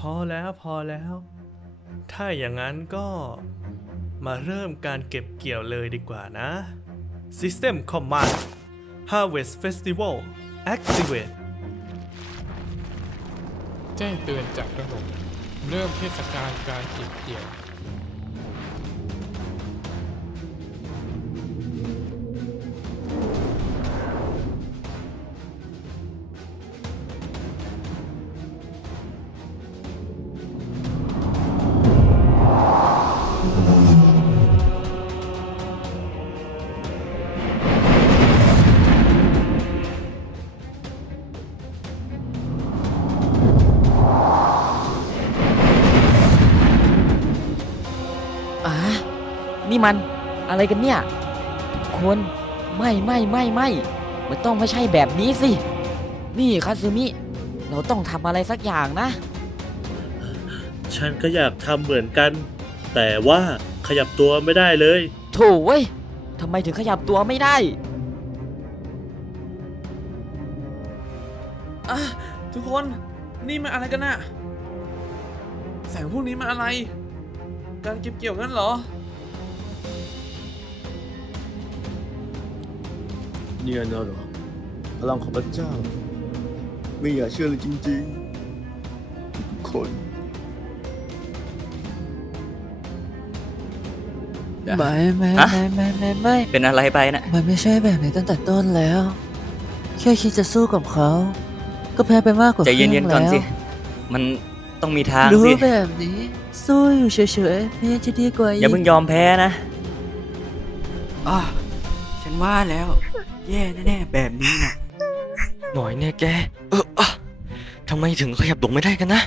พอแล้วพอแล้ว ถ้าอย่างนั้นก็มาเริ่มการเก็บเกี่ยวเลยดีกว่านะ System Command Harvest Festival Activate แจ้งเตือนจากระบบ เริ่มเทศกาลการเก็บเกี่ยว นี่มันอะไรกันเนี่ยทุกคนไม่ไม่ไม่ไม่มันต้องไม่ใช่แบบนี้สิ นี่คาซึมิ เราต้องทำอะไรสักอย่างนะ ฉันก็อยากทำเหมือนกัน แต่ว่าขยับตัวไม่ได้เลยโถเว้ยทำไมถึงขยับตัวไม่ได้อะทุกคนนี่มันอะไรกันน่ะ แสงพวกนี้มันอะไร การเก็บเกี่ยวงั้นเหรอ เนี่ยนะเหรอพลังของพระเจ้า ไม่อยากเชื่อเลยจริงๆ ทุกคน ไม่ไม่ฮะ ไม่ไม่ไม่ไม่ เป็นอะไรไปนะมันไม่ใช่แบบนี้ตั้งแต่ต้นแล้ว แค่คิดจะสู้กับเขา ก็แพ้ไปมากกว่าใจเย็นๆก่อนสิครึ่งมันต้องมีทางแล้วรู้สิ แบบนี้ สู้อยู่เฉยๆไม่ยังจะดีกว่าอีกอย่าเพิ่งยอมแพ้นะอะฉันว่าแล้ว แย่แน่ๆแบบนี้นะหน่อยเนี่ยแก เอออะทำไมถึงขยับลงไม่ได้กันนะ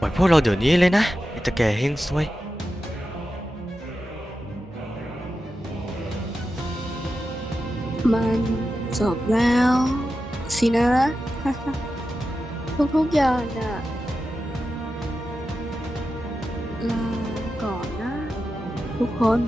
ปล่อยพวกเราเดี๋ยวนี้เลยนะไอ้ตะแกเฮงซวย มันจบแล้ว สินะ ทุกๆอย่างน่ะลาก่อนนะ ทุกคน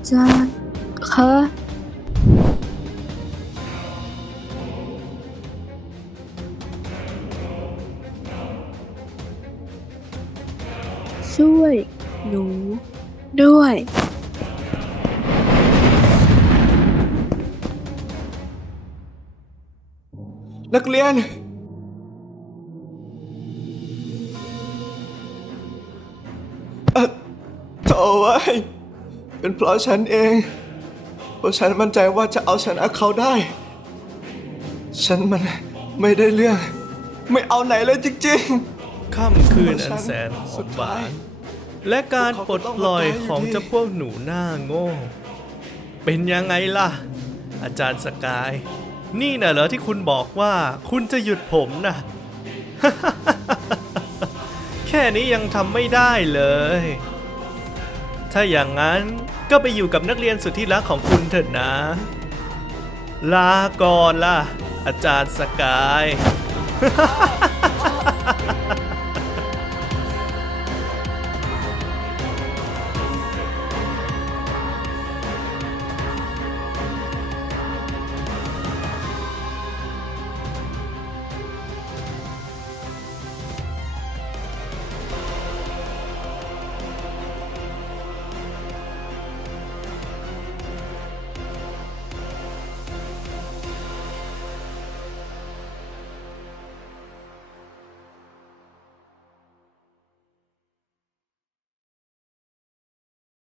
อาจารย์คะช่วย หนู ด้วย นักเรียน เอ่อโถ่เว้ย เป็นเพราะฉันเอง เพราะฉันมั่นใจว่าจะเอาชนะเขาได้ ฉันมันไม่ได้เรื่อง ไม่เอาไหนเลยจริงค่ำคืนอันแสนหอมหวานและการปลดปล่อยของเจ้าพวกหนูหน้าโง่ เป็นยังไงล่ะ อาจารย์สกาย นี่น่ะเหรอที่คุณบอกว่าคุณจะหยุดผมนะ แค่นี้ยังทำไม่ได้เลย ถ้าอย่างนั้นก็ไปอยู่กับนักเรียนสุดที่รักของคุณเถอะนะ ลาก่อนล่ะ อาจารย์สกาย